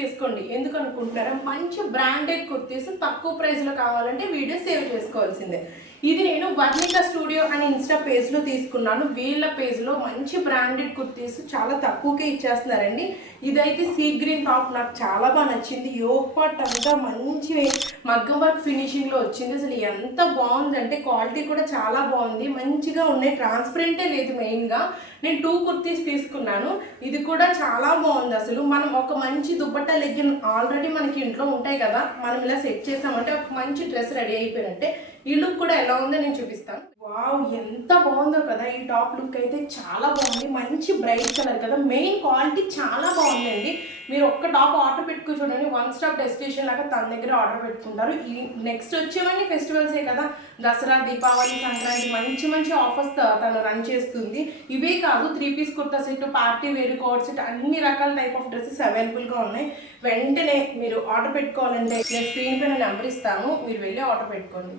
చేసుకోండి. ఎందుకు అనుకుంటారా, మంచి బ్రాండెడ్ కుర్తీస్ తక్కువ ప్రైస్లో కావాలంటే వీడియో సేవ్ చేసుకోవాల్సిందే. ఇది నేను వర్ణిక స్టూడియో అని ఇన్స్టా పేజ్లో తీసుకున్నాను. వీళ్ళ పేజ్లో మంచి బ్రాండెడ్ కుర్తీస్ చాలా తక్కువకే ఇచ్చేస్తున్నారండి. ఇదైతే సీ గ్రీన్ టాప్ నాకు చాలా బాగా నచ్చింది. యోగ్ పార్ట్ అంతా మంచి మగ్గం వర్క్ ఫినిషింగ్లో వచ్చింది. అసలు ఎంత బాగుందంటే క్వాలిటీ కూడా చాలా బాగుంది, మంచిగా ఉన్నాయి, ట్రాన్స్పరెంటే లేదు. మెయిన్గా నేను 2 కుర్తీస్ తీసుకున్నాను. ఇది కూడా చాలా బాగుంది. అసలు మనం ఒక మంచి దుపట్టా లెగ్గిన్ ఆల్రెడీ మనకి ఇంట్లో ఉంటాయి కదా, మనం ఇలా సెట్ చేసామంటే ఒక మంచి డ్రెస్ రెడీ అయిపోయినట్టే. ఈ లుక్ కూడా ఎలా ఉందో నేను చూపిస్తాను. వావ్, ఎంత బాగుందో కదా. ఈ టాప్ లుక్ అయితే చాలా బాగుంది, మంచి బ్రైట్ కలర్ కదా, మెయిన్ క్వాలిటీ చాలా బాగుందండి. మీరు ఒక్క టాప్ ఆర్డర్ పెట్టుకుని చూడండి, 1 స్టాప్ డెస్టినేషన్ లాగా తన దగ్గర ఆర్డర్ పెట్టుకుంటారు. ఈ నెక్స్ట్ వచ్చేవన్నీ ఫెస్టివల్సే కదా, దసరా, దీపావళి, సంక్రాంతి మంచి మంచి ఆఫర్స్ తను రన్ చేస్తుంది. ఇవే కాదు, 3 piece kurta set, party wear coat set, అన్ని రకాల టైప్ ఆఫ్ డ్రెస్సెస్ అవైలబుల్గా ఉన్నాయి. వెంటనే మీరు ఆర్డర్ పెట్టుకోవాలంటే నేను స్క్రీన్ పైన నెంబర్ ఇస్తాను, మీరు వెళ్ళి ఆర్డర్ పెట్టుకోండి.